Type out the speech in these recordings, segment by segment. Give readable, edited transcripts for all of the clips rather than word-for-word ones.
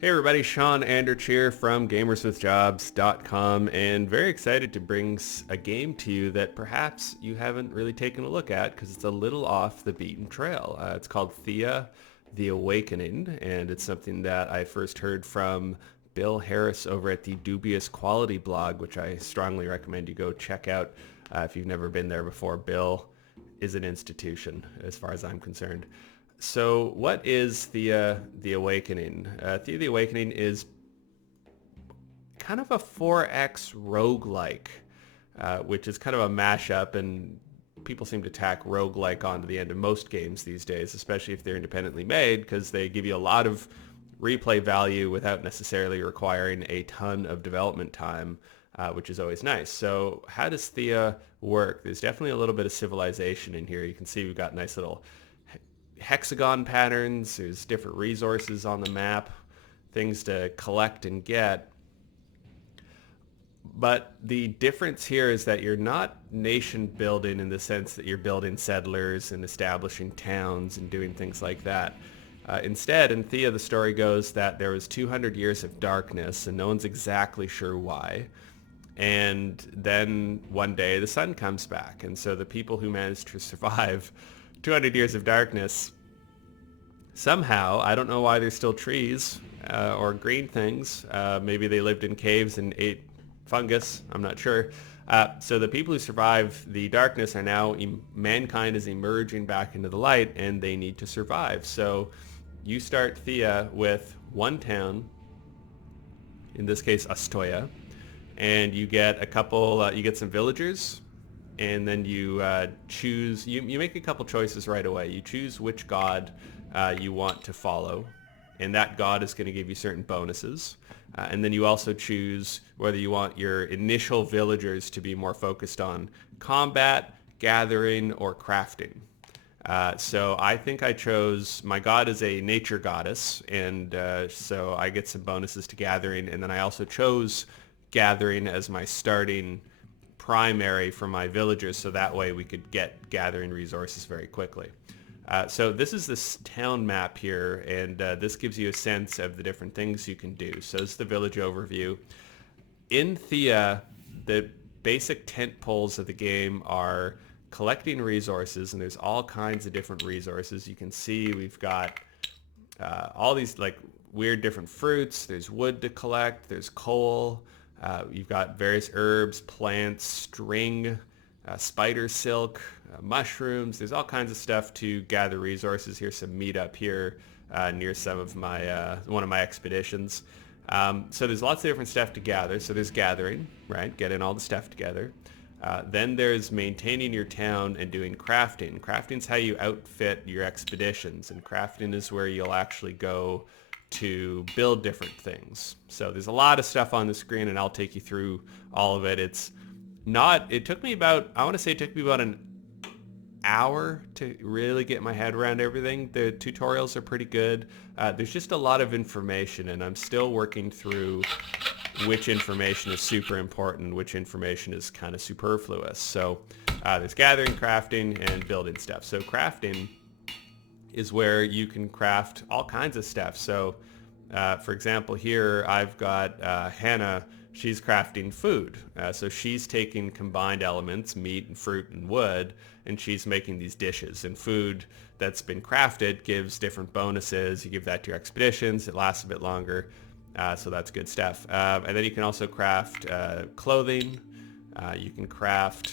Hey everybody, Shawn here from gamerswithjobs.com, and very excited to bring a game to you that perhaps you haven't really taken a look at because it's a little off the beaten trail. It's called Thea, The Awakening, and it's something that I first heard from Bill Harris over at the Dubious Quality blog, which I strongly recommend you go check out if you've never been there before. Bill is an institution as far as I'm concerned. So what is the Awakening? The Awakening is kind of a 4X roguelike, which is kind of a mashup, and people seem to tack roguelike onto the end of most games these days, especially if they're independently made, because they give you a lot of replay value without necessarily requiring a ton of development time, which is always nice. So how does Thea work? There's definitely a little bit of civilization in here. You can see we've got nice little hexagon patterns. There's different resources on the map, things to collect and get. But the difference here is that you're not nation building in the sense that you're building settlers and establishing towns and doing things like that. Instead, in Thea, the story goes that there was 200 years of darkness and no one's exactly sure why. And then one day the sun comes back. And so the people who managed to survive 200 years of darkness, somehow, I don't know why there's still trees or green things. Maybe they lived in caves and ate fungus. I'm not sure. So the people who survive the darkness are now, mankind is emerging back into the light and they need to survive. So you start Thea with one town, in this case Astoya, and you get a couple, you get some villagers, and then you choose, you make a couple choices right away. You choose which god you want to follow, and that god is going to give you certain bonuses. And then you also choose whether you want your initial villagers to be more focused on combat, gathering, or crafting. So I think I chose, my god is a nature goddess, and so I get some bonuses to gathering, and then I also chose gathering as my starting primary for my villagers, so that way we could get gathering resources very quickly. So this is this town map here, and this gives you a sense of the different things you can do. So this is the village overview. In Thea, the basic tent poles of the game are collecting resources, and there's all kinds of different resources. You can see we've got all these like weird different fruits. There's wood to collect. There's coal. You've got various herbs, plants, string, spider silk, mushrooms. There's all kinds of stuff to gather resources. Here's some meat up here near some of my one of my expeditions. So there's lots of different stuff to gather. So there's gathering, right? Getting all the stuff together. Then there's maintaining your town and doing crafting. Crafting is how you outfit your expeditions, and crafting is where you'll actually go to build different things. So there's a lot of stuff on the screen, and I'll take you through all of it. It took me about, I want to say it took me about an hour to really get my head around everything. The tutorials are pretty good. There's just a lot of information, and I'm still working through which information is super important, which information is kind of superfluous. So there's gathering, crafting, and building stuff. So crafting is where you can craft all kinds of stuff. So for example, here I've got Hannah. She's crafting food. So she's taking combined elements, meat and fruit and wood, and she's making these dishes. And food that's been crafted gives different bonuses. You give that to your expeditions. It lasts a bit longer. So that's good stuff. And then you can also craft clothing. You can craft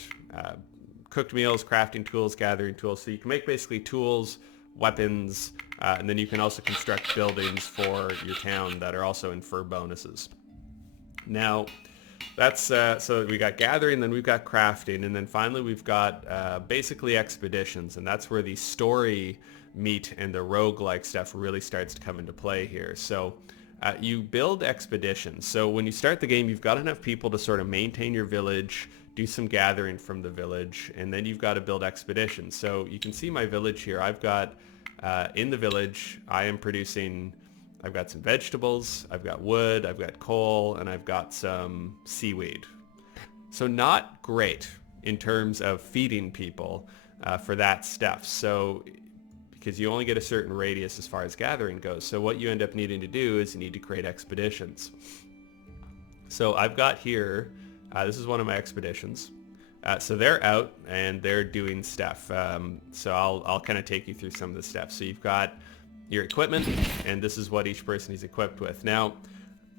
cooked meals, crafting tools, gathering tools. So you can make basically tools, weapons, and then you can also construct buildings for your town that are also infer bonuses. Now, that's so we got gathering, then we've got crafting, and then finally we've got basically expeditions, and that's where the story meat and the roguelike stuff really starts to come into play here. So you build expeditions. So when you start the game, you've got enough people to sort of maintain your village, do some gathering from the village, and then you've got to build expeditions. So you can see my village here. I've got, in the village, I am producing, I've got some vegetables, I've got wood, I've got coal, and I've got some seaweed. So not great in terms of feeding people for that stuff. So because you only get a certain radius as far as gathering goes. So what you end up needing to do is you need to create expeditions. So I've got here, this is one of my expeditions. So they're out and they're doing stuff. So I'll kind of take you through some of the stuff. So you've got your equipment, and this is what each person is equipped with. Now,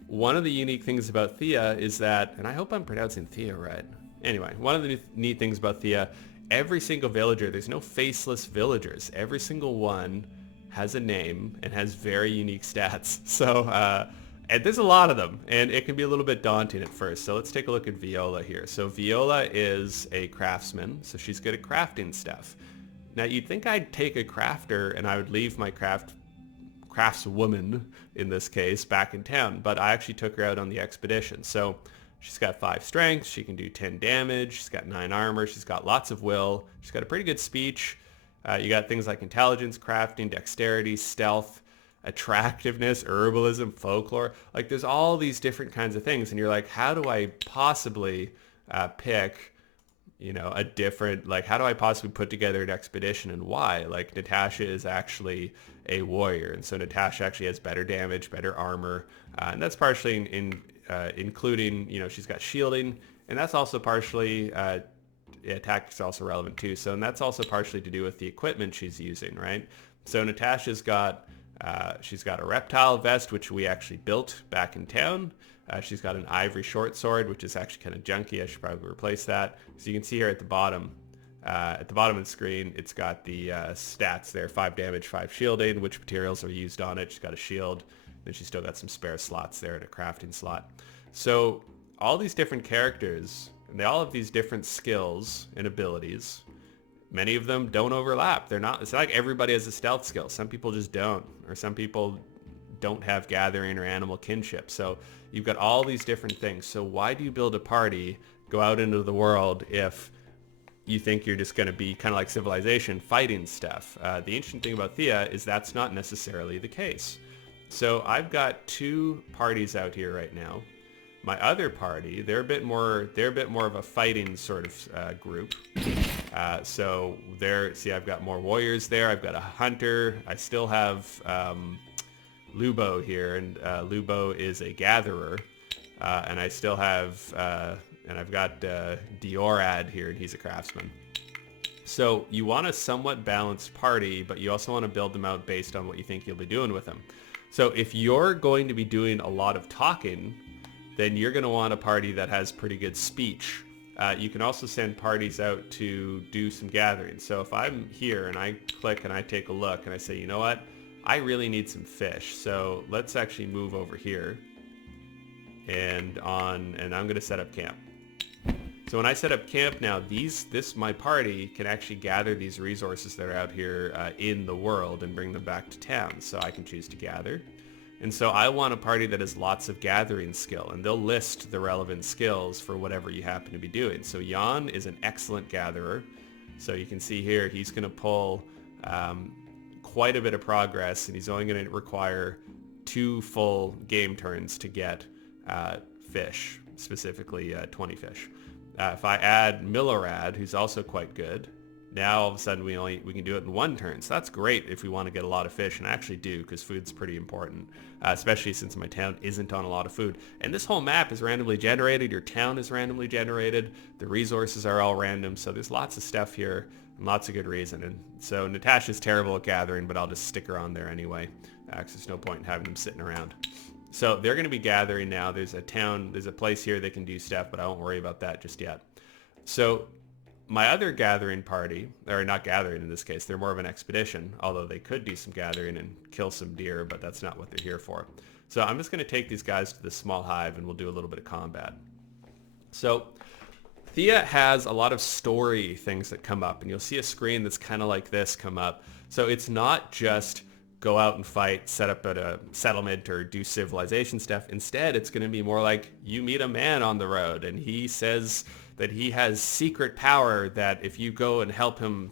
one of the unique things about Thea is that, and I hope I'm pronouncing Thea right. Anyway, one of the neat things about Thea, every single villager, there's no faceless villagers. Every single one has a name and has very unique stats. So, and there's a lot of them, and it can be a little bit daunting at first. So let's take a look at Viola here. So Viola is a craftsman, so she's good at crafting stuff. Now you'd think I'd take a crafter and I would leave my craftswoman, in this case, back in town, but I actually took her out on the expedition. So she's got 5 strength, she can do 10 damage, she's got 9 armor, she's got lots of will, she's got a pretty good speech. You got things like intelligence, crafting, dexterity, stealth, attractiveness, herbalism, folklore. Like there's all these different kinds of things, and you're like, how do I possibly pick, a different, like how do I possibly put together an expedition, and why? Like Natasha is actually a warrior, and so Natasha actually has better damage, better armor, and that's partially including, she's got shielding, and that's also partially attack is also relevant too. So, and that's also partially to do with the equipment she's using, right? So Natasha's got she's got a reptile vest, which we actually built back in town. She's got an ivory short sword, which is actually kind of junky. I should probably replace that. So you can see here at the bottom of the screen, it's got the stats there: 5 damage, 5 shielding, which materials are used on it. She's got a shield. Then she's still got some spare slots there and a crafting slot. So all these different characters, and they all have these different skills and abilities. Many of them don't overlap. It's not like everybody has a stealth skill. Some people just don't, or some people don't have gathering or animal kinship. So you've got all these different things. So why do you build a party, go out into the world, if you think you're just going to be kind of like Civilization, fighting stuff? The interesting thing about Thea is that's not necessarily the case. So I've got 2 parties out here right now. My other party, they're a bit more of a fighting sort of group. So I've got more warriors there. I've got a hunter. I still have Lubo here, and Lubo is a gatherer. And I still have, and I've got Diorad here, and he's a craftsman. So you want a somewhat balanced party, but you also want to build them out based on what you think you'll be doing with them. So if you're going to be doing a lot of talking, then you're going to want a party that has pretty good speech. You can also send parties out to do some gatherings. So if I'm here and I click and I take a look and I say, you know what, I really need some fish. So let's actually move over here and I'm going to set up camp. So when I set up camp now, my party can actually gather these resources that are out here in the world and bring them back to town. So I can choose to gather. And so I want a party that has lots of gathering skill, and they'll list the relevant skills for whatever you happen to be doing. So Jan is an excellent gatherer. So you can see here, he's going to pull quite a bit of progress, and he's only going to require 2 full game turns to get fish, specifically 20 fish. If I add Milorad, who's also quite good, now all of a sudden we can do it in 1 turn. So that's great if we want to get a lot of fish, and I actually do, because food's pretty important, especially since my town isn't on a lot of food. And this whole map is randomly generated. Your town is randomly generated. The resources are all random. So there's lots of stuff here and lots of good reason. And so Natasha's terrible at gathering, but I'll just stick her on there anyway, because there's no point in having them sitting around. So they're going to be gathering now. There's a place here they can do stuff, but I won't worry about that just yet. So my other gathering party, or not gathering in this case, they're more of an expedition, although they could do some gathering and kill some deer, but that's not what they're here for. So I'm just going to take these guys to this small hive and we'll do a little bit of combat. So Thea has a lot of story things that come up, and you'll see a screen that's kind of like this come up. So it's not just go out and fight, set up at a settlement, or do civilization stuff. Instead, it's going to be more like you meet a man on the road, and he says that he has secret power that if you go and help him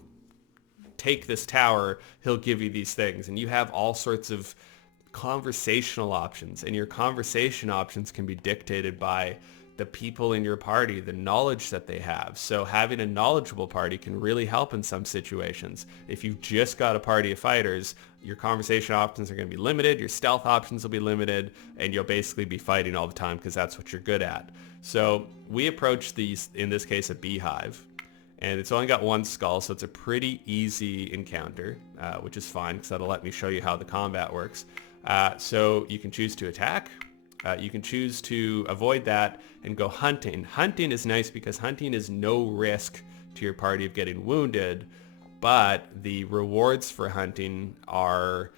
take this tower, he'll give you these things. And you have all sorts of conversational options, and your conversation options can be dictated by the people in your party, the knowledge that they have. So having a knowledgeable party can really help in some situations. If you've just got a party of fighters, your conversation options are going to be limited, your stealth options will be limited, and you'll basically be fighting all the time because that's what you're good at. So we approach these, in this case, a beehive. And it's only got one skull, so it's a pretty easy encounter, which is fine because that'll let me show you how the combat works. So you can choose to attack. You can choose to avoid that and go hunting. Hunting is nice because hunting is no risk to your party of getting wounded, but the rewards for hunting are,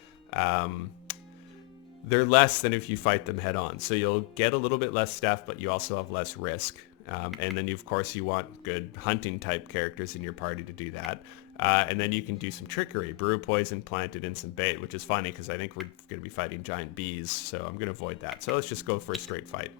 they're less than if you fight them head on. So you'll get a little bit less stuff, but you also have less risk. And then, of course, you want good hunting type characters in your party to do that. And then you can do some trickery, brew poison planted in some bait, which is funny because I think we're going to be fighting giant bees, so I'm going to avoid that. So let's just go for a straight fight.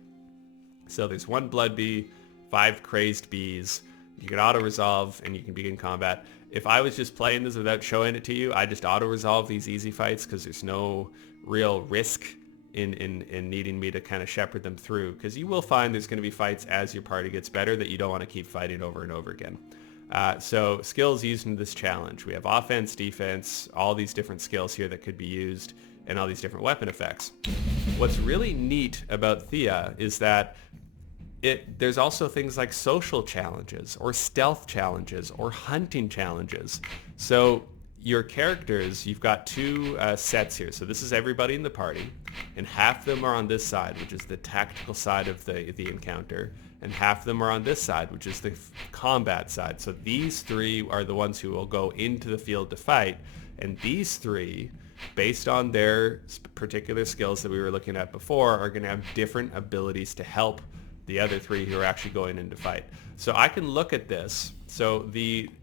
So there's 1 blood bee, 5 crazed bees. You can auto-resolve and you can begin combat. If I was just playing this without showing it to you, I just auto-resolve these easy fights because there's no real risk in needing me to kind of shepherd them through, because you will find there's going to be fights as your party gets better that you don't want to keep fighting over and over again. So skills used in this challenge. We have offense, defense, all these different skills here that could be used, and all these different weapon effects. What's really neat about Thea is that there's also things like social challenges or stealth challenges or hunting challenges. So your characters, you've got 2 sets here. So this is everybody in the party, and half of them are on this side, which is the tactical side of the encounter, and half of them are on this side, which is the combat side. So these 3 are the ones who will go into the field to fight, and these 3, based on their particular skills that we were looking at before, are going to have different abilities to help the other 3 who are actually going in to fight. So I can look at this. So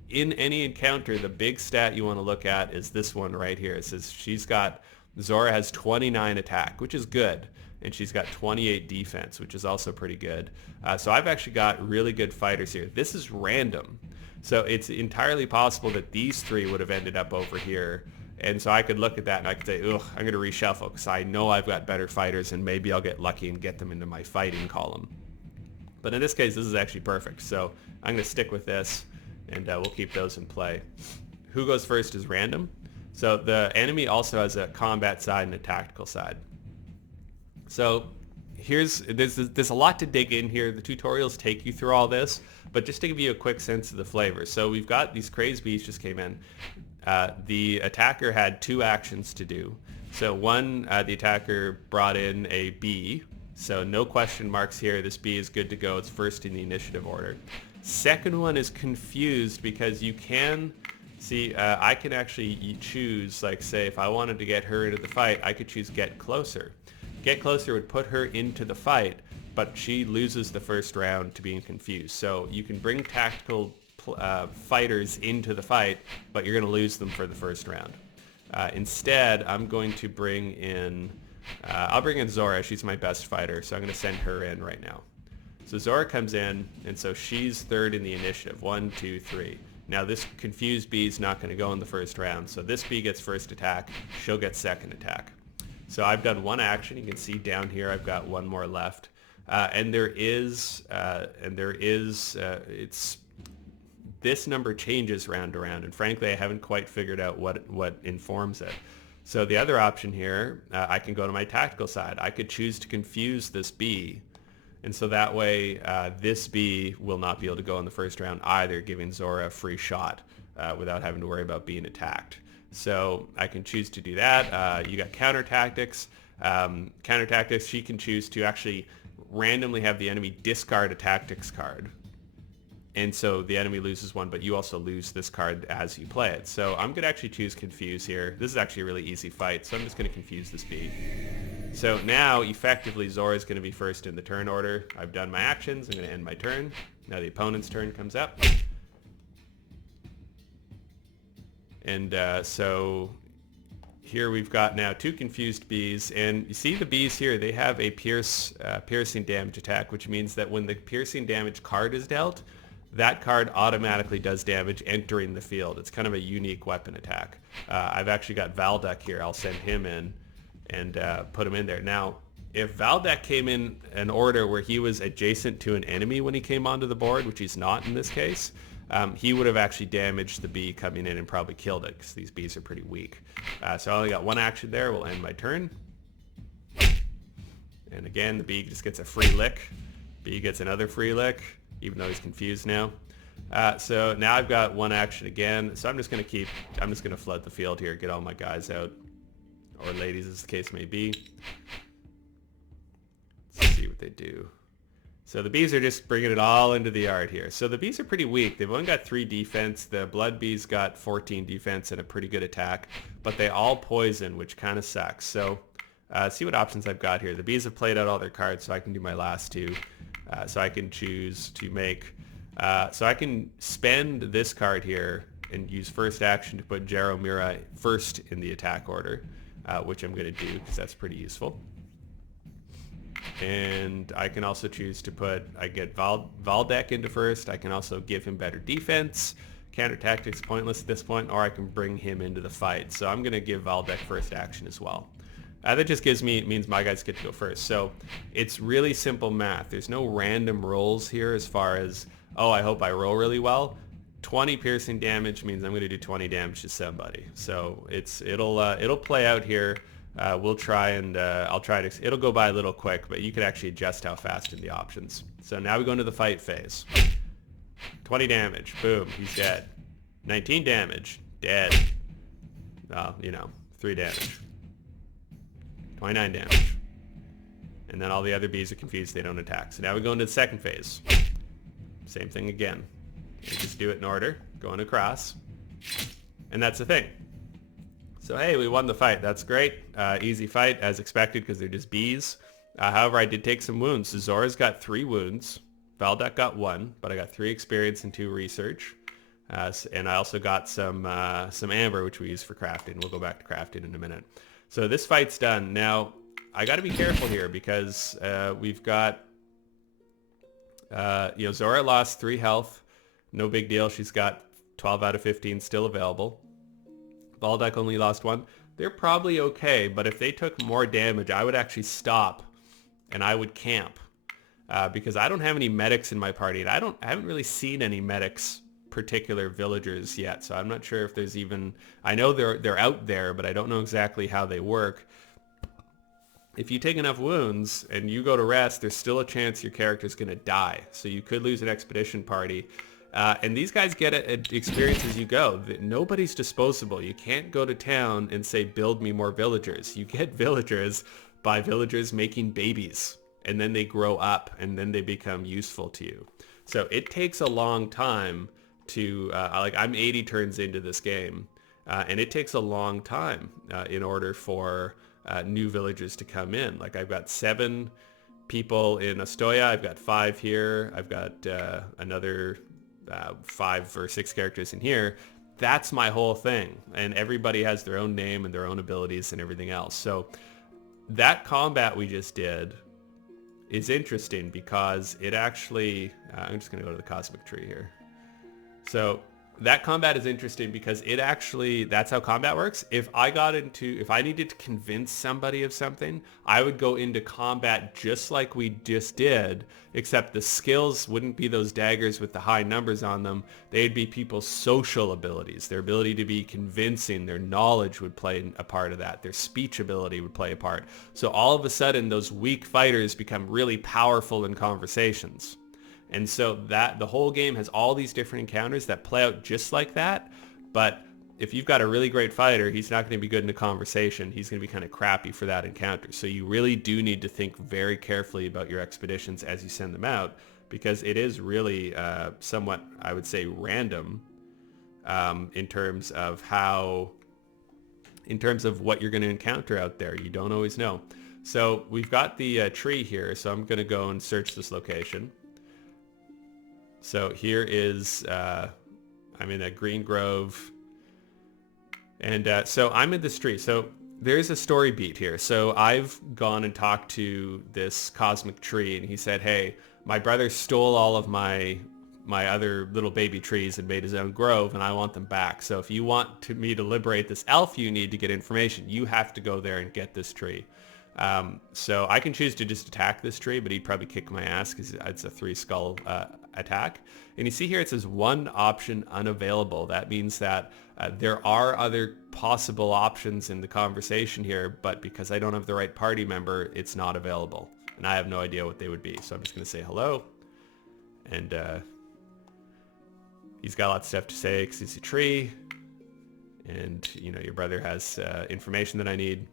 in any encounter, the big stat you want to look at is this one right here. It says Zora has 29 attack, which is good, and she's got 28 defense, which is also pretty good. So I've actually got really good fighters here. This is random, so it's entirely possible that these 3 would have ended up over here. And so I could look at that and I could say, ugh, I'm going to reshuffle because I know I've got better fighters and maybe I'll get lucky and get them into my fighting column. But in this case, this is actually perfect. So I'm going to stick with this, and we'll keep those in play. Who goes first is random. So the enemy also has a combat side and a tactical side. So there's a lot to dig in here. The tutorials take you through all this, but just to give you a quick sense of the flavor. So we've got these crazed bees just came in. The attacker had 2 actions to do. So one, the attacker brought in a bee. So no question marks here. This bee is good to go. It's first in the initiative order. Second one is confused because you can see, I can actually choose, like say if I wanted to get her into the fight, I could choose get closer. Get closer would put her into the fight, but she loses the first round to being confused. So you can bring tactical fighters into the fight, but you're going to lose them for the first round. Instead, I'm going to bring in, I'll bring in Zora. She's my best fighter, so I'm going to send her in right now. So Zora comes in, and so she's third in the initiative. 1, 2, 3. Now this confused bee is not going to go in the first round, so this bee gets first attack. She'll get second attack. So I've done 1 action. You can see down here I've got 1 more left, it's this number changes round to round, and frankly I haven't quite figured out what informs it. So the other option here, I can go to my tactical side. I could choose to confuse this bee, and so that way this bee will not be able to go in the first round either, giving Zora a free shot without having to worry about being attacked. So I can choose to do that. You got counter tactics. Counter tactics, she can choose to actually randomly have the enemy discard a tactics card. And so the enemy loses 1, but you also lose this card as you play it. So I'm going to actually choose confuse here. This is actually a really easy fight, so I'm just going to confuse this bee. So now effectively Zora is going to be first in the turn order. I've done my actions. I'm going to end my turn. Now the opponent's turn comes up. And so here we've got now 2 confused bees, and you see the bees here, they have a piercing damage attack, which means that when the piercing damage card is dealt, that card automatically does damage entering the field. It's kind of a unique weapon attack. I've actually got Valduk here. I'll send him in and put him in there. Now, if Valdek came in an order where he was adjacent to an enemy when he came onto the board, which he's not in this case, he would have actually damaged the bee coming in and probably killed it because these bees are pretty weak. So I only got one action there. We'll end my turn. And again, the bee just gets a free lick. Bee gets another free lick, even though he's confused now. So now I've got one action again. So I'm just going to flood the field here, get all my guys out, or ladies as the case may be. Let's see what they do. So the bees are just bringing it all into the yard here. So the bees are pretty weak. They've only got 3 defense. The blood bees got 14 defense and a pretty good attack, but they all poison, which kind of sucks. So see what options I've got here. The bees have played out all their cards, so I can do my last 2. So I can choose to make... so I can spend this card here and use first action to put Jaromira first in the attack order, which I'm going to do because that's pretty useful. And I can also choose to put, I get Valdek into first. I can also give him better defense. Counter tactics pointless at this point, or I can bring him into the fight. So I'm going to give Valdek first action as well. That just means my guys get to go first. So it's really simple math. There's no random rolls here as far as, oh, I hope I roll really well. 20 piercing damage means I'm going to do 20 damage to somebody. So it'll play out here. We'll try and it'll go by a little quick, but you can actually adjust how fast in the options. So now we go into the fight phase. 20 damage, boom, he's dead. 19 damage, dead. Well, 3 damage. 29 damage. And then all the other bees are confused, they don't attack. So now we go into the second phase. Same thing again. You just do it in order, going across. And that's the thing. So hey, we won the fight. That's great. Easy fight as expected because they're just bees. However, I did take some wounds. So Zora's got 3 wounds. Valdek got 1, but I got 3 experience and 2 research. And I also got some amber, which we use for crafting. We'll go back to crafting in a minute. So this fight's done. Now, I got to be careful here because we've got, Zora lost 3 health. No big deal. She's got 12 out of 15 still available. Valdek only lost 1. They're probably okay, but if they took more damage, I would actually stop and I would camp because I don't have any medics in my party, and I haven't really seen any medics particular villagers yet, so I'm not sure if there's even... I know they're out there, but I don't know exactly how they work. If you take enough wounds and you go to rest, there's still a chance your character's going to die, so you could lose an expedition party. And these guys get experience as you go. Nobody's disposable. You can't go to town and say, build me more villagers. You get villagers by villagers making babies, and then they grow up, and then they become useful to you. So it takes a long time to, I'm 80 turns into this game, and it takes a long time in order for new villagers to come in. Like I've got 7 people in Astoya. I've got 5 here. I've got another... 5 or 6 characters in here. That's my whole thing, and everybody has their own name and their own abilities and everything else. So that combat we just did is interesting because it actually I'm just gonna go to the cosmic tree here. So that combat is interesting because it actually, that's how combat works. If I needed to convince somebody of something, I would go into combat just like we just did, except the skills wouldn't be those daggers with the high numbers on them. They'd be people's social abilities. Their ability to be convincing, their knowledge would play a part of that. Their speech ability would play a part. So all of a sudden, those weak fighters become really powerful in conversations. And so that the whole game has all these different encounters that play out just like that. But if you've got a really great fighter, he's not going to be good in a conversation. He's going to be kind of crappy for that encounter. So you really do need to think very carefully about your expeditions as you send them out, because it is really somewhat, I would say, random in terms of what you're going to encounter out there. You don't always know. So we've got the tree here. So I'm going to go and search this location. So here is, I'm in a green grove, and so I'm in this tree. So there's a story beat here. So I've gone and talked to this cosmic tree, and he said, hey, my brother stole all of my other little baby trees and made his own grove, and I want them back. So if you want me to liberate this elf you need to get information, you have to go there and get this tree. So I can choose to just attack this tree, but he'd probably kick my ass because it's a 3 skull attack. And you see here it says one option unavailable. That means that there are other possible options in the conversation here, but because I don't have the right party member, it's not available. And I have no idea what they would be. So I'm just going to say hello. And he's got lots of stuff to say because he's a tree. And, you know, your brother has information that I need.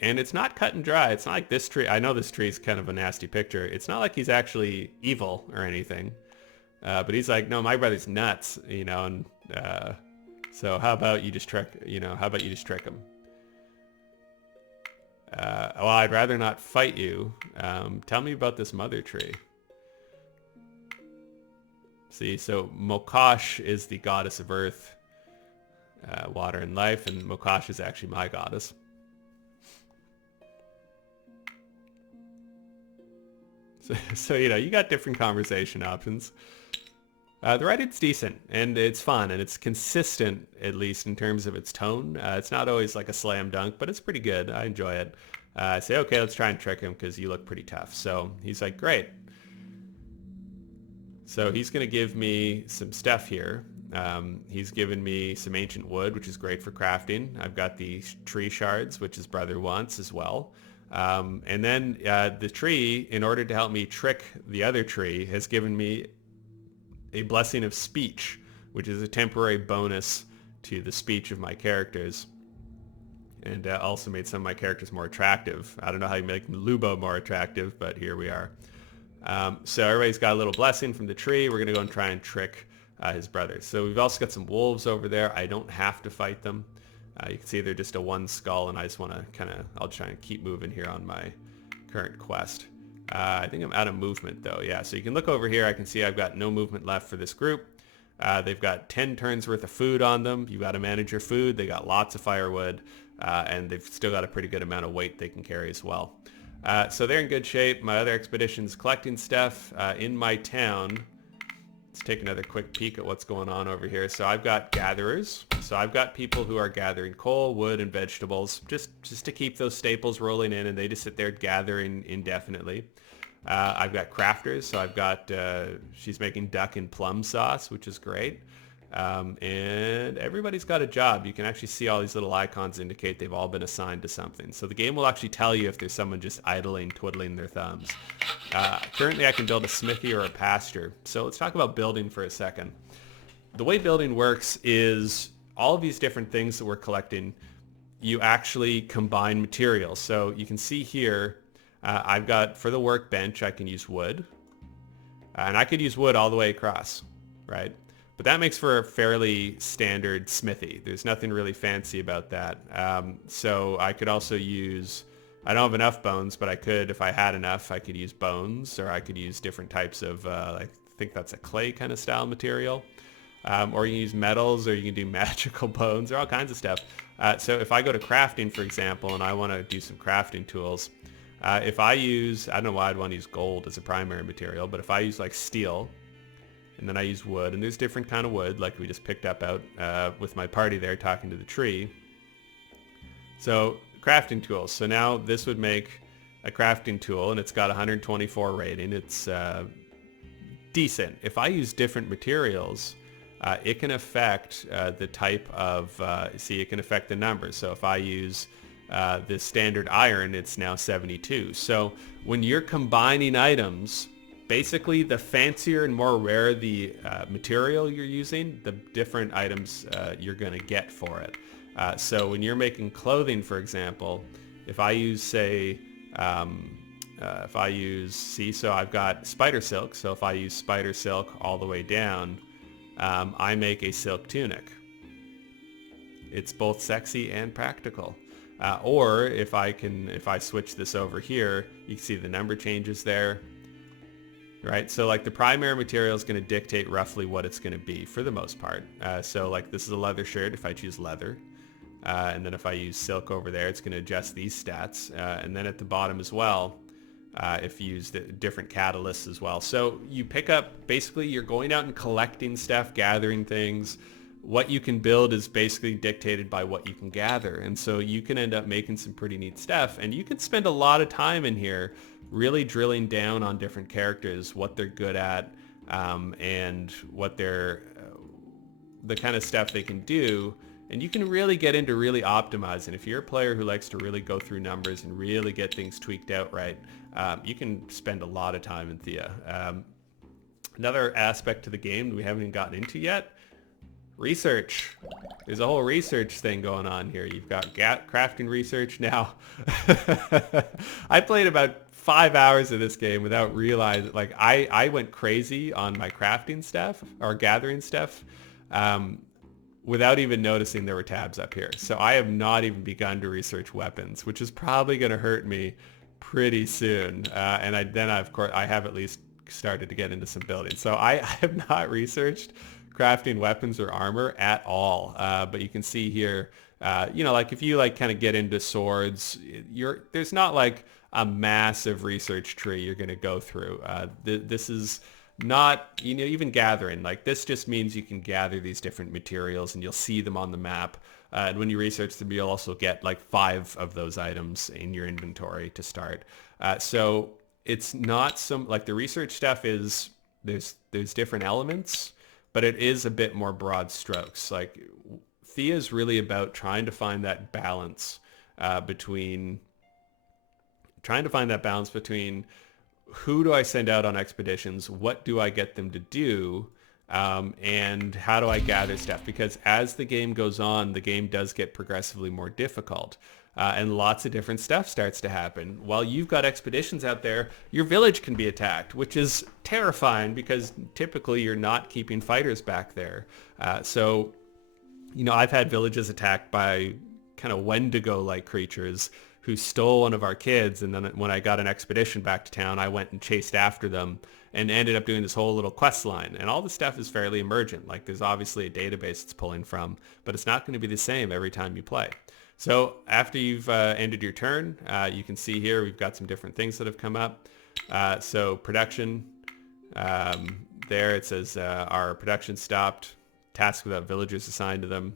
And it's not cut and dry. It's not like this tree. I know this tree is kind of a nasty picture. It's not like he's actually evil or anything. But he's like, no, my brother's nuts, you know, and so how about you just trick him? Well, I'd rather not fight you. Tell me about this mother tree. See, so Mokosh is the goddess of earth, water, and life, and Mokosh is actually my goddess. So, you know, you got different conversation options. The writing's decent, and it's fun, and it's consistent, at least in terms of its tone. It's not always like a slam dunk, but it's pretty good. I enjoy it. I say, okay, let's try and trick him because you look pretty tough. So he's like, great. So he's going to give me some stuff here. He's given me some ancient wood, which is great for crafting. I've got the tree shards, which his brother wants as well. And then the tree, in order to help me trick the other tree, has given me a blessing of speech, which is a temporary bonus to the speech of my characters. And also made some of my characters more attractive. I don't know how you make Lubo more attractive, but here we are. So everybody's got a little blessing from the tree. We're going to go and try and trick his brother. So we've also got some wolves over there. I don't have to fight them. You can see they're just a 1 skull, and I just want to I'll try and keep moving here on my current quest. I think I'm out of movement though. Yeah, so you can look over here. I can see I've got no movement left for this group. They've got 10 turns worth of food on them. You've got to manage your food. They got lots of firewood, and they've still got a pretty good amount of weight they can carry as well. So they're in good shape. My other expedition's collecting stuff in my town. Let's take another quick peek at what's going on over here. So I've got gatherers. So I've got people who are gathering coal, wood, and vegetables just to keep those staples rolling in, and they just sit there gathering indefinitely. I've got crafters. So I've got, she's making duck and plum sauce, which is great. And everybody's got a job. You can actually see all these little icons indicate they've all been assigned to something. So the game will actually tell you if there's someone just idling, twiddling their thumbs. Currently I can build a smithy or a pasture. So let's talk about building for a second. The way building works is all of these different things that we're collecting, you actually combine materials. So you can see here, I've got, for the workbench, I can use wood. And I could use wood all the way across, right? But that makes for a fairly standard smithy. There's nothing really fancy about that. So I could also use, I don't have enough bones, but I could, if I had enough, I could use bones, or I could use different types of, I think that's a clay kind of style material. Or you can use metals, or you can do magical bones, or all kinds of stuff. So if I go to crafting, for example, and I want to do some crafting tools, if I use, I don't know why I'd want to use gold as a primary material, but if I use like steel, and then I use wood, and there's different kind of wood, like we just picked up out with my party there talking to the tree. So crafting tools. So now this would make a crafting tool, and it's got 124 rating. It's decent. If I use different materials, it can affect the type of, it can affect the numbers. So if I use the standard iron, it's now 72. So when you're combining items, basically the fancier and more rare the material you're using, the different items you're going to get for it. So when you're making clothing, for example, if I use, say, so I've got spider silk. So if I use spider silk all the way down, I make a silk tunic. It's both sexy and practical. Or if I switch this over here, you can see the number changes there. Right, so like the primary material is going to dictate roughly what it's going to be for the most part. So like this is a leather shirt if I choose leather. And then if I use silk over there, it's going to adjust these stats. And then at the bottom as well, if you use the different catalysts as well. So you pick up, basically you're going out and collecting stuff, gathering things, what you can build is basically dictated by what you can gather. And so you can end up making some pretty neat stuff. And you can spend a lot of time in here really drilling down on different characters, what they're good at, and what they're, the kind of stuff they can do. And you can really get into really optimizing. If you're a player who likes to really go through numbers and really get things tweaked out right, you can spend a lot of time in Thea. Another aspect to the game we haven't even gotten into yet, research. There's a whole research thing going on here. You've got crafting research now. I played about 5 hours of this game without realizing, like I went crazy on my crafting stuff or gathering stuff without even noticing there were tabs up here. So I have not even begun to research weapons, which is probably going to hurt me pretty soon. And of course, I have at least started to get into some building. So I have not researched crafting weapons or armor at all. But you can see here, like if you like kind of get into swords, there's not like a massive research tree you're going to go through. This is not, even gathering. Like this just means you can gather these different materials and you'll see them on the map. And when you research them, you'll also get like 5 of those items in your inventory to start. So it's not like the research stuff is, there's different elements, but it is a bit more broad strokes. Like Thea is really about trying to find that balance between who do I send out on expeditions, what do I get them to do, and how do I gather stuff? Because as the game goes on, the game does get progressively more difficult. And lots of different stuff starts to happen. While you've got expeditions out there, your village can be attacked, which is terrifying because typically you're not keeping fighters back there. So, I've had villages attacked by kind of Wendigo-like creatures who stole one of our kids. And then when I got an expedition back to town, I went and chased after them and ended up doing this whole little quest line. And all the stuff is fairly emergent. Like there's obviously a database it's pulling from, but it's not going to be the same every time you play. So after you've ended your turn, you can see here we've got some different things that have come up. So production, there it says our production stopped, task without villagers assigned to them,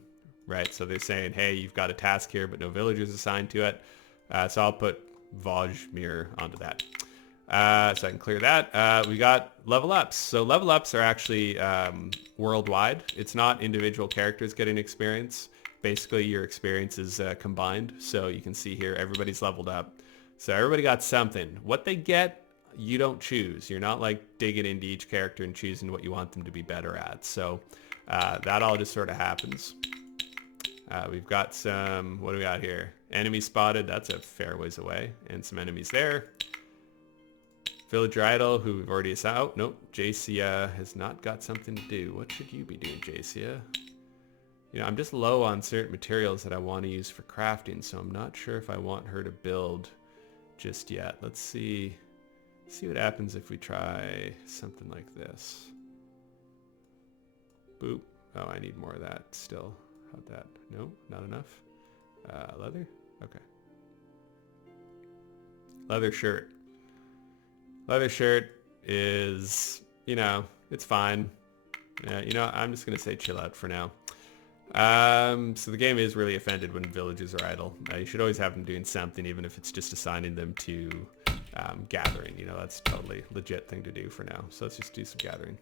right? So they're saying, hey, you've got a task here, but no villagers assigned to it. So I'll put Vojmir onto that. So I can clear that. We got level ups. So level ups are actually worldwide. It's not individual characters getting experience. Basically, your experience is combined. So you can see here, everybody's leveled up. So everybody got something. What they get, you don't choose. You're not like digging into each character and choosing what you want them to be better at. So that all just sort of happens. We've got some, what do we got here? Enemy spotted, that's a fair ways away. And some enemies there. Villager idle, who we've already assigned. Oh, nope. Jacia has not got something to do. What should you be doing, Jacia? I'm just low on certain materials that I want to use for crafting, so I'm not sure if I want her to build just yet. Let's see what happens if we try something like this. Boop. Oh, I need more of that still. How'd that? No, not enough. Leather? Okay. Leather shirt. Leather shirt is, it's fine. I'm just going to say chill out for now. So the game is really offended when villages are idle. You should always have them doing something, even if it's just assigning them to gathering. That's a totally legit thing to do for now. So let's just do some gathering.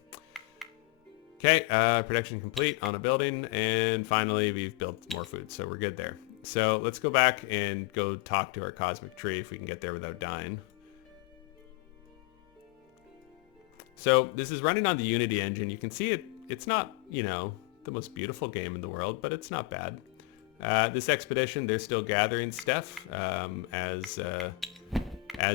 Okay, production complete on a building, and finally we've built more food, so we're good there. So let's go back and go talk to our cosmic tree if we can get there without dying. So this is running on the Unity engine. You can see it's not, the most beautiful game in the world, but it's not bad. This expedition, they're still gathering stuff as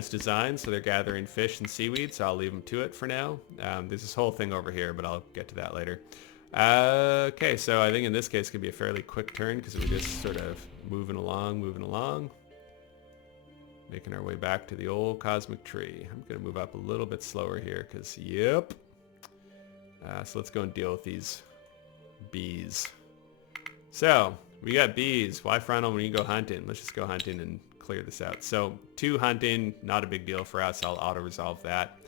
designed, so they're gathering fish and seaweed, so I'll leave them to it for now. There's this whole thing over here, but I'll get to that later. Okay, so I think in this case it could be a fairly quick turn because we're just sort of moving along, making our way back to the old cosmic tree. I'm going to move up a little bit slower here because, yep. So let's go and deal with these bees. So we got bees. Why frown on when you go hunting? Let's just go hunting and clear this out. So 2 hunting, not a big deal for us. I'll auto-resolve that.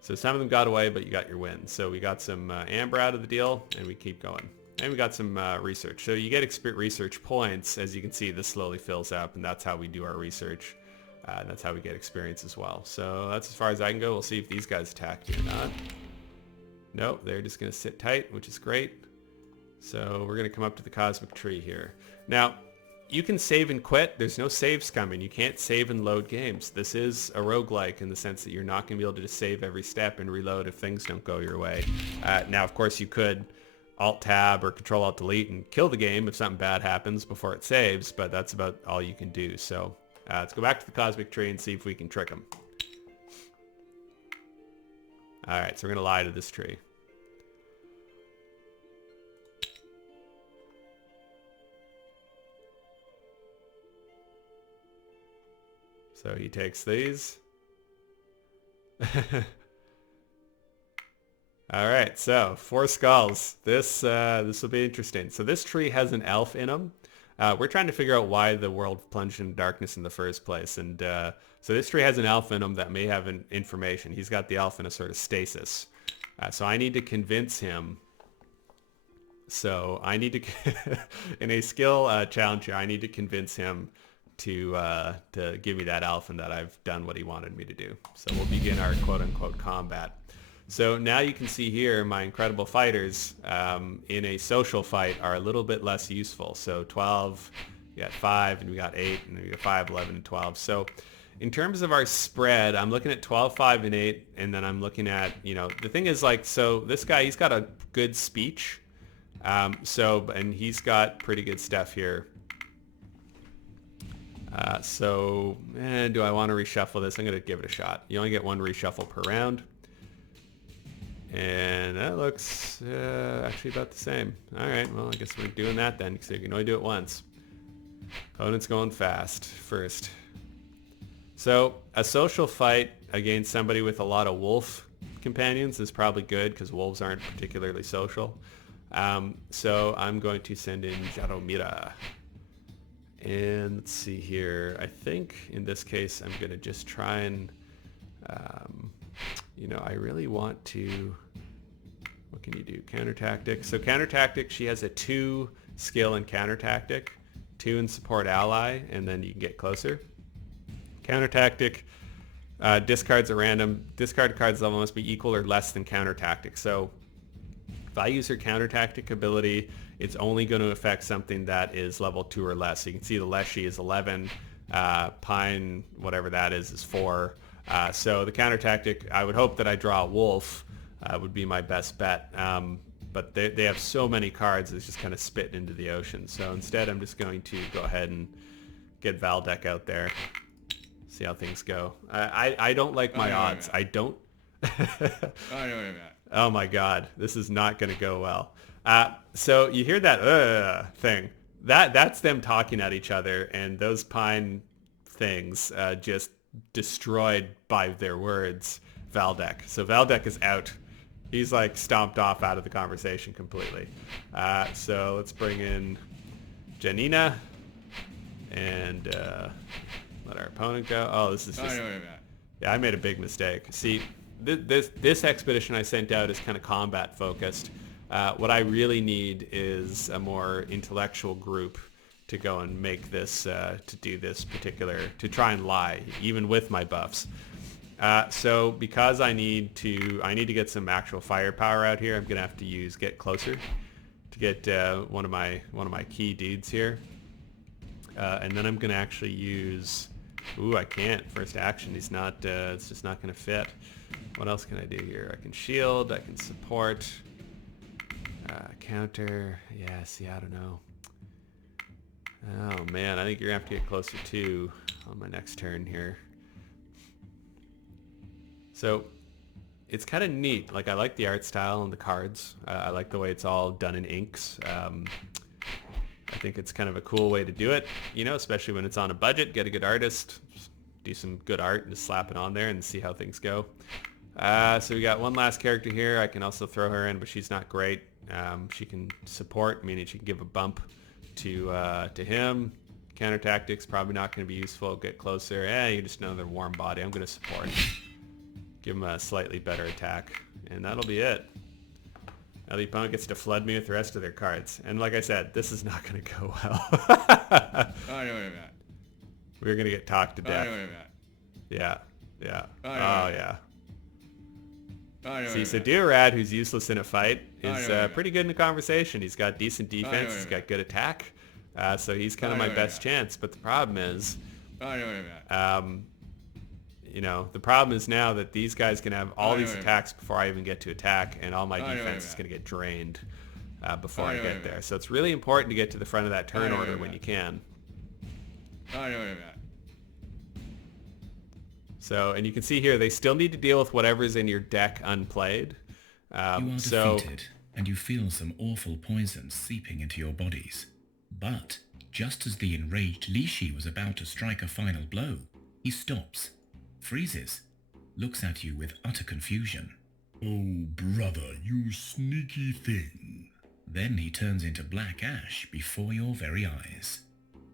So some of them got away, but you got your win. So we got some amber out of the deal, and we keep going. and we got some research. So you get research points. As you can see, this slowly fills up, and that's how we do our research. That's how we get experience as well. So that's as far as I can go. We'll see if these guys attack me or not. Nope, they're just going to sit tight, which is great. So we're going to come up to the cosmic tree here. Now, you can save and quit. There's no saves coming. You can't save and load games. This is a roguelike in the sense that you're not going to be able to just save every step and reload if things don't go your way. Now, of course, you could Alt-Tab or Control-Alt-Delete and kill the game if something bad happens before it saves, but that's about all you can do. So let's go back to the cosmic tree and see if we can trick them. All right, so we're going to lie to this tree. So he takes these. All right, so 4 skulls. This will be interesting. So this tree has an elf in him. We're trying to figure out why the world plunged into darkness in the first place. And so this tree has an elf in him that may have information. He's got the elf in a sort of stasis. So I need to convince him. So I need to, in a skill challenge here, I need to convince him to give me that elf and that I've done what he wanted me to do. So we'll begin our quote-unquote combat. So now you can see here my incredible fighters in a social fight are a little bit less useful. So 12, we got 5, and we got 8, and we got 5, 11, and 12. So in terms of our spread, I'm looking at 12, 5, and 8, and then I'm looking at, the thing is like, so this guy, he's got a good speech. And he's got pretty good stuff here. Do I want to reshuffle this? I'm going to give it a shot. You only get 1 reshuffle per round. And that looks actually about the same. All right, well, I guess we're doing that then, because you can only do it once. Opponent's going fast first. So a social fight against somebody with a lot of wolf companions is probably good, because wolves aren't particularly social. So I'm going to send in Jaromira. And let's see here. I think in this case, I'm going to just try and, I really want to, what can you do? Counter tactic. So counter tactic, she has a 2 skill in counter tactic, 2 in support ally, and then you can get closer. Counter tactic discards at random. Discard cards level must be equal or less than counter tactic. So if I use her counter tactic ability, it's only going to affect something that is level 2 or less. So you can see the Leshy is 11, Pine, whatever that is 4. So the counter tactic, I would hope that I draw a wolf, would be my best bet. But they have so many cards, it's just kind of spitting into the ocean. So instead, I'm just going to go ahead and get Valdek out there, see how things go. I don't like my odds. I don't. Oh my God, this is not going to go well. So you hear that thing. That's them talking at each other, and those pine things just destroyed by their words Valdek. So Valdek is out. He's like stomped off out of the conversation completely. So let's bring in Janina and let our opponent go. Oh, this is just... Yeah, I made a big mistake. See, this expedition I sent out is kind of combat focused. What I really need is a more intellectual group to go and make this, to do this particular, to try and lie, even with my buffs. So because I need to get some actual firepower out here, I'm gonna have to use Get Closer to get one of my key dudes here, and then I'm gonna actually use. Ooh, I can't. First action. He's not. It's just not gonna fit. What else can I do here? I can shield. I can support. Counter. Yeah. See, I don't know. Oh man, I think you're gonna have to get closer too on my next turn here. So it's kind of neat. Like, I like the art style and the cards. I like the way it's all done in inks. I think it's kind of a cool way to do it, especially when it's on a budget. Get a good artist, do some good art, and just slap it on there and see how things go. So we got one last character here. I can also throw her in, but she's not great. She can support, meaning she can give a bump to him. Counter tactics probably not going to be useful. Get closer. You just know they're warm body. I'm going to support. Give him a slightly better attack, and that'll be it. Now the opponent gets to flood me with the rest of their cards. And like I said, this is not going to go well. I know what I'm at. We're going to get talked to death. I know what I'm at. Yeah. Yeah. I know Oh, what yeah. I know See, what so I'm at. Durad, who's useless in a fight, is know what pretty good in a conversation. He's got decent know defense. what He's I'm got good attack. So he's kind of I know my what best I'm at. chance. But the problem is, I know what I'm at. you know, the problem is now that these guys can have all I know these what I'm attacks before I even get to attack, and all my I know what defense is I'm going to get drained before I I know what get I'm there. at. So it's really important to get to the front of that I turn know what order I'm when at. you can. I know what I'm at. So, and you can see here, they still need to deal with whatever's in your deck unplayed. You are So defeated, and you feel some awful poison seeping into your bodies. But, just as the enraged Lishi was about to strike a final blow, he stops, freezes, looks at you with utter confusion. Oh, brother, you sneaky thing. Then he turns into black ash before your very eyes.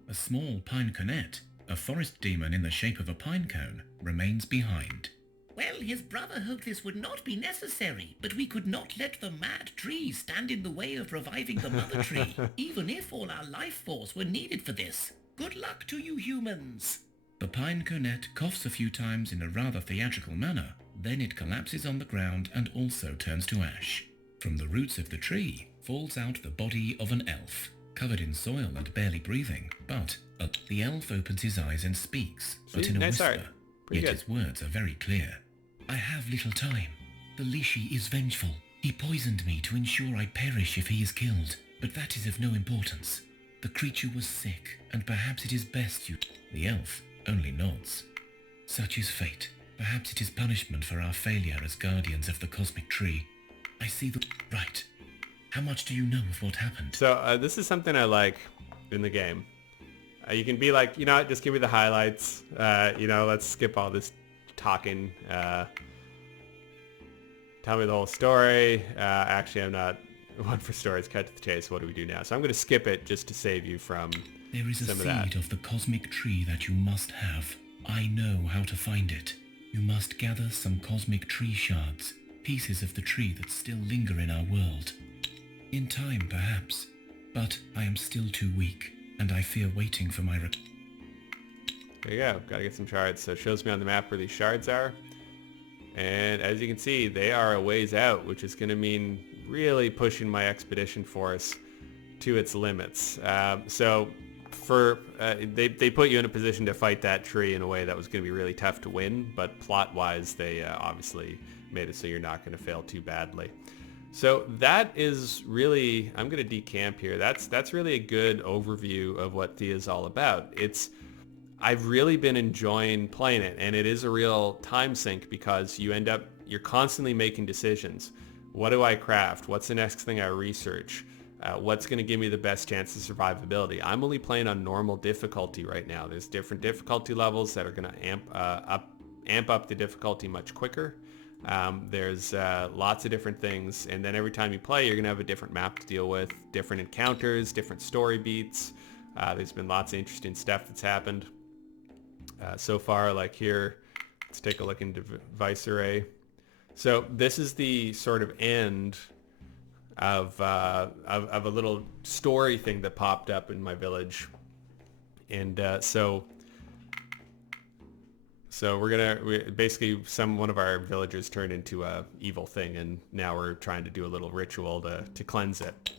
A small pine cornet, a forest demon in the shape of a pine cone, remains behind. Well, his brother hoped this would not be necessary, but we could not let the mad tree stand in the way of reviving the mother tree, even if all our life force were needed for this. Good luck to you humans! The pine cornet coughs a few times in a rather theatrical manner, then it collapses on the ground and also turns to ash. From the roots of the tree falls out the body of an elf, covered in soil and barely breathing, but the elf opens his eyes and speaks, but in a nice whisper. art. Pretty Yet good. his words are very clear. I have little time. The Lishi is vengeful. He poisoned me to ensure I perish if he is killed, but that is of no importance. The creature was sick, and perhaps it is best you... The elf only nods. Such is fate. Perhaps it is punishment for our failure as guardians of the cosmic tree. I see the... Right. How much do you know of what happened? So this is something I like in the game. You can be like, you know what, just give me the highlights. You know, let's skip all this talking. Tell me the whole story. Actually, I'm not one for stories. Cut to the chase. What do we do now? So I'm going to skip it just to save you from There is a some of seed that. of the cosmic tree that you must have. I know how to find it. You must gather some cosmic tree shards, pieces of the tree that still linger in our world. In time, perhaps, but I am still too weak, and I fear waiting for my... There you go. Got to get some shards. So it shows me on the map where these shards are. And as you can see, they are a ways out, which is going to mean really pushing my expedition force to its limits. So for they put you in a position to fight that tree in a way that was going to be really tough to win, but plot-wise, they obviously made it so you're not going to fail too badly. So that is really, I'm going to decamp here. That's really a good overview of what Thea's all about. I've really been enjoying playing it, and it is a real time sink because you're constantly making decisions. What do I craft? What's the next thing I research? What's going to give me the best chance of survivability? I'm only playing on normal difficulty right now. There's different difficulty levels that are going to amp up the difficulty much quicker. There's lots of different things, and then every time you play, you're going to have a different map to deal with, different encounters, different story beats. There's been lots of interesting stuff that's happened. So far, like here, let's take a look into Viceroy. So this is the sort of end of a little story thing that popped up in my village, and so basically one of our villagers turned into a evil thing, and now we're trying to do a little ritual to cleanse it.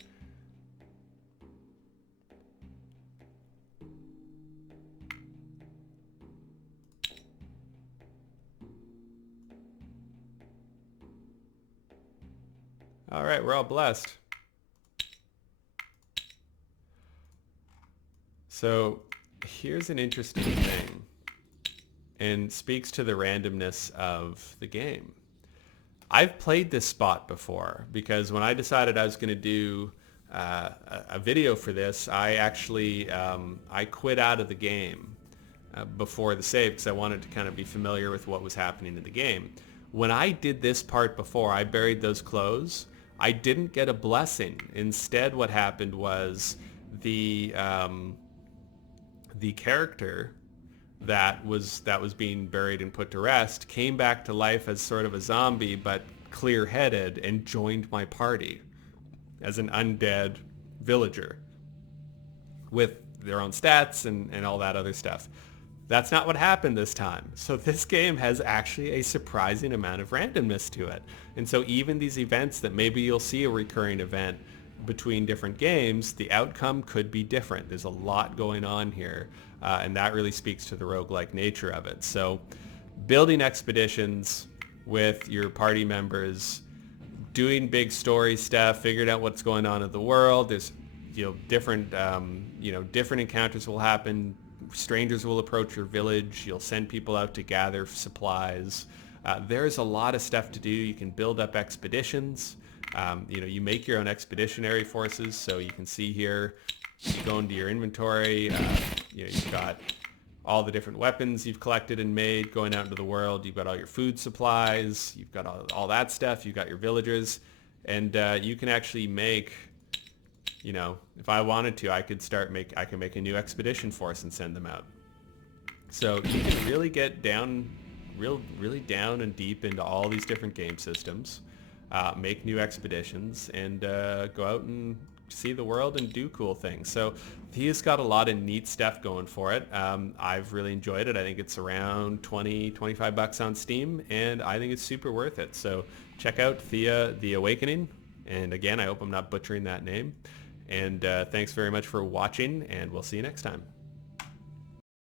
All right, we're all blessed. So here's an interesting thing, and speaks to the randomness of the game. I've played this spot before because when I decided I was going to do a video for this, I actually I quit out of the game before the save because I wanted to kind of be familiar with what was happening in the game. When I did this part before, I buried those clothes. I didn't get a blessing. Instead, what happened was the character that was being buried and put to rest came back to life as sort of a zombie, but clear-headed, and joined my party. as an undead villager with their own stats and all that other stuff. That's not what happened this time. So this game has actually a surprising amount of randomness to it. And so even these events that maybe you'll see a recurring event between different games, the outcome could be different. There's a lot going on here, and that really speaks to the roguelike nature of it. So building expeditions with your party members, doing big story stuff, figuring out what's going on in the world. There's different different encounters will happen. Strangers will approach your village. You'll send people out to gather supplies. There's a lot of stuff to do. You can build up expeditions. You make your own expeditionary forces. So you can see here, you go into your inventory. You've got all the different weapons you've collected and made going out into the world. You've got all your food supplies. You've got all that stuff. You've got your villagers. And you can actually make, if I wanted to, I can make a new expedition force and send them out. So you can really get down, really down and deep into all these different game systems, make new expeditions, and go out and see the world and do cool things. So Thea's got a lot of neat stuff going for it. I've really enjoyed it. I think it's around $20-25 on Steam, and I think it's super worth it. So check out Thea the Awakening. And again, I hope I'm not butchering that name. And thanks very much for watching, and we'll see you next time.